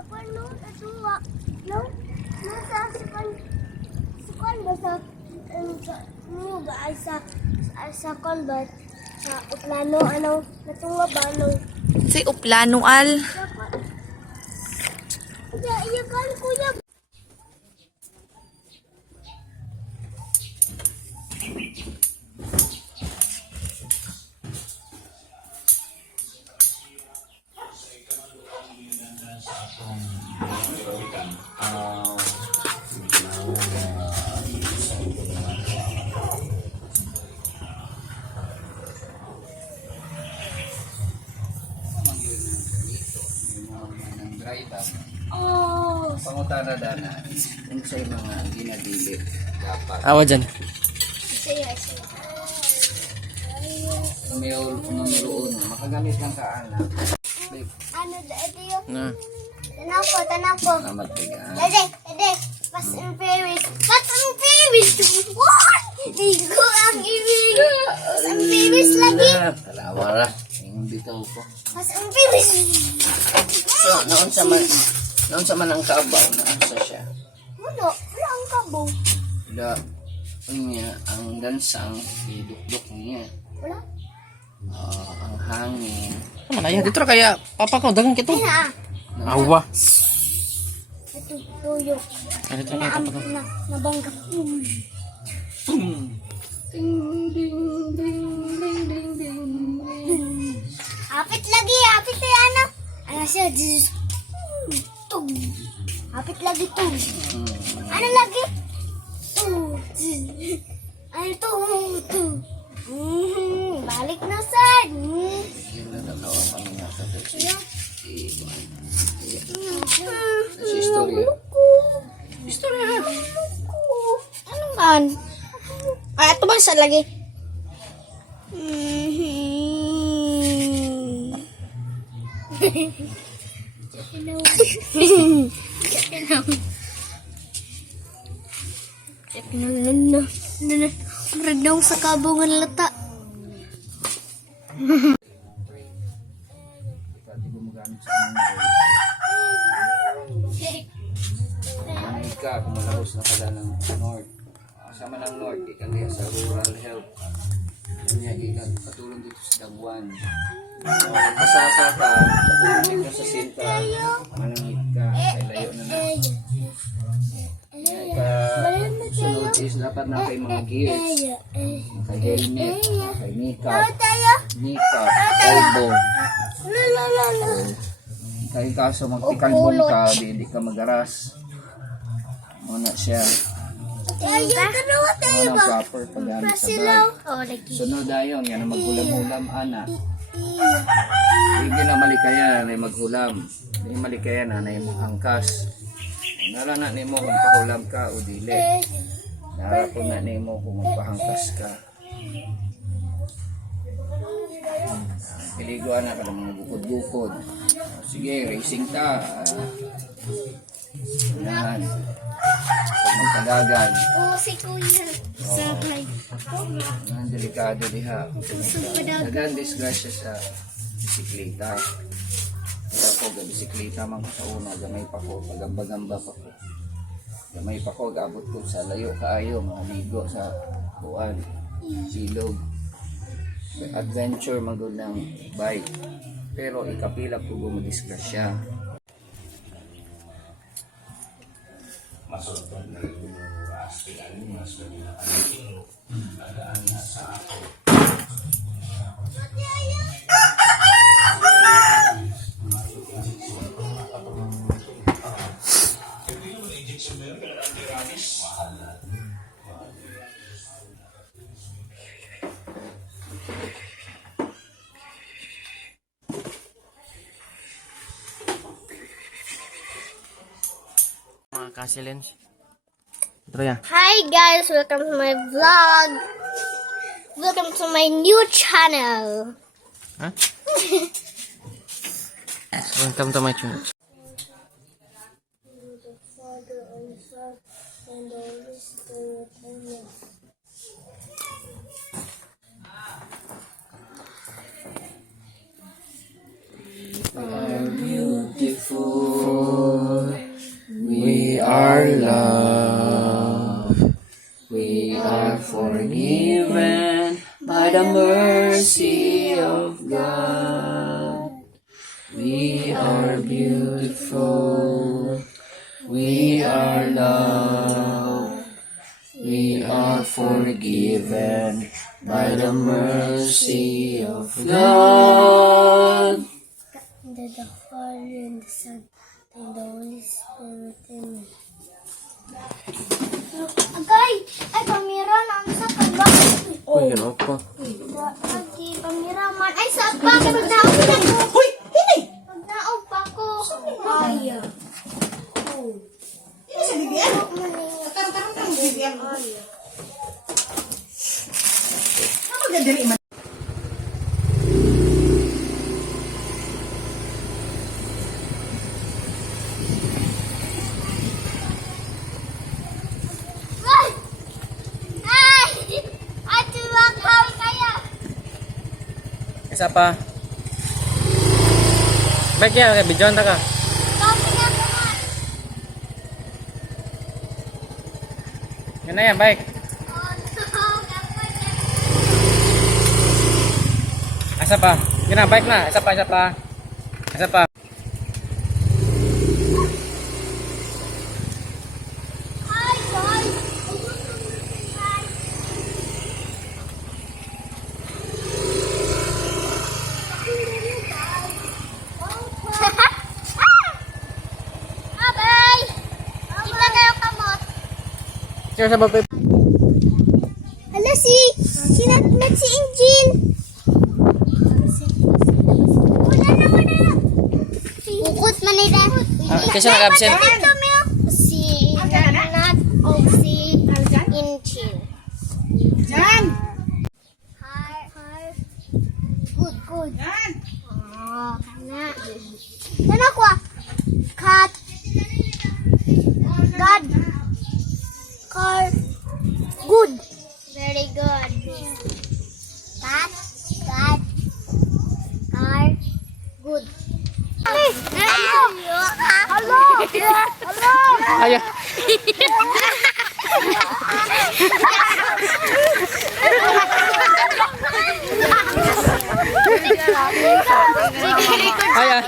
Napano, natuwa. No? Nasa sukan ba sa ano ba ay sa ba sa uplano ano natunga ba no? Si Uplano al. Kuya, iya kan kuya. Oh, Pangutana dana, kung sa'yo mga ginadili, dapat Awa dyan. saya. numeroon, makagamit lang ka anak. Ano ito yung Na. tanaw ko. Salamat tiga. Dede, Fast and Furious. What? Digo ang ibig. Fast and Furious lagi. Kalawara, yung bitaw ko. Fast and Furious. So, noon sa man ang kaabaw, naansa siya. Wala ang kabo. Da, niya, ang dansang, idukduk niya. Wala. Ang hangin. Ano na yan? Dito ra kaya papa ko dagang kito. Ay na. Awa. Ito tuyo. Ano dito kaya papa ko? Nabangga. Hapit lagi, hapit ay ano. Ano siya? Tug. Hapit lagi tug. Ano lagi? Tug. Ano tug. Balik na sad. Yung natatawa kami nga sa text. Ano? Sa istorya. Istorya. Ano man? Ay, ito ba sa lagi? Rendaw sa kabungan lata. Pati gumagamit sa mundo. Manay ka, kung malabos na pala ng North. Sama ng North, ikan kaya sa rural health. Kanya ikan, patulong dito sa Daguan. Pasasa ka, patulong dito sa Central. Manangit ka, kay layo na na. Sunod is dapat na kay mga gears. Kay helmet, kay makeup, elbow. Kay kaso magpikalbon ka, di ka magaras. Muna siya. Muna proper paggamit sa bag. Sunod ayon, yan ang maghulam-hulam, ana. Hindi na malikayan na maghulam. Hindi malikayan na yung angkas. Nara na ni mo kung pahulam ka o dili. Nara po na ni mo kung magpahangkas ka. Piliguan na ka ng mga bukod-bukod. Sige, racing ta. Yan. Pag magkadagan. Oo, si Kuya. Sabay. Yan, delikado diha. Dagan disgrasya sa bisikleta. Kaya ako, bisikleta man ko sa una, gamay pa ko, pagamba-gamba pa ko. Gamay pa ko, gabot ko sa layo kaayo, mga ligo sa buwan, silog. Adventure magod ng bike. Pero ikapila ko gumadisgrasya. Masultod na yung hospital mo, mas nadaan na sa ako. Mga kasilens. Dito ya. Hi guys, welcome to my vlog. Welcome to my new channel. Huh? Welcome to my channel. Beautiful. are loved. We are forgiven by the mercy of God. We are beautiful. We are loved. We are forgiven by the mercy of God. The Father and the Son and the Holy Spirit. Amen. Agay! Ay, pamira na ang sa kagba. Uy, yun ako. Lagi, pamira man. Ay, sa pa! Pagnaog na ko. Uy! Hindi! Pagnaog pa ko. Ay. Ini sa bibian. Karon-karon kang bibian. Ano gadiri man? Ay! Ay! Ay, tuwag kawin kaya. Isa pa. Baik ya, okay, bidyoan ta ka. Kawin na naman. Yan na yan, baik. Oh, no. Kapag Isa pa. Yun na, baik na. Isa pa, isa pa. Isa pa. Ay, ay. Abay! Kita kayo kamot. Sige, sa baba. Hala sinatmet si Injin. Wala na. Ukot man nila. Kasi nag-absent. Si Nat o si Injin. Jan. Good. Jan. Oh, kana. Kana ko. Cat. God. Car. Good. Very good. Cat. God. Car. Good. Hello. Hello. Hello. Ayan. Ayan.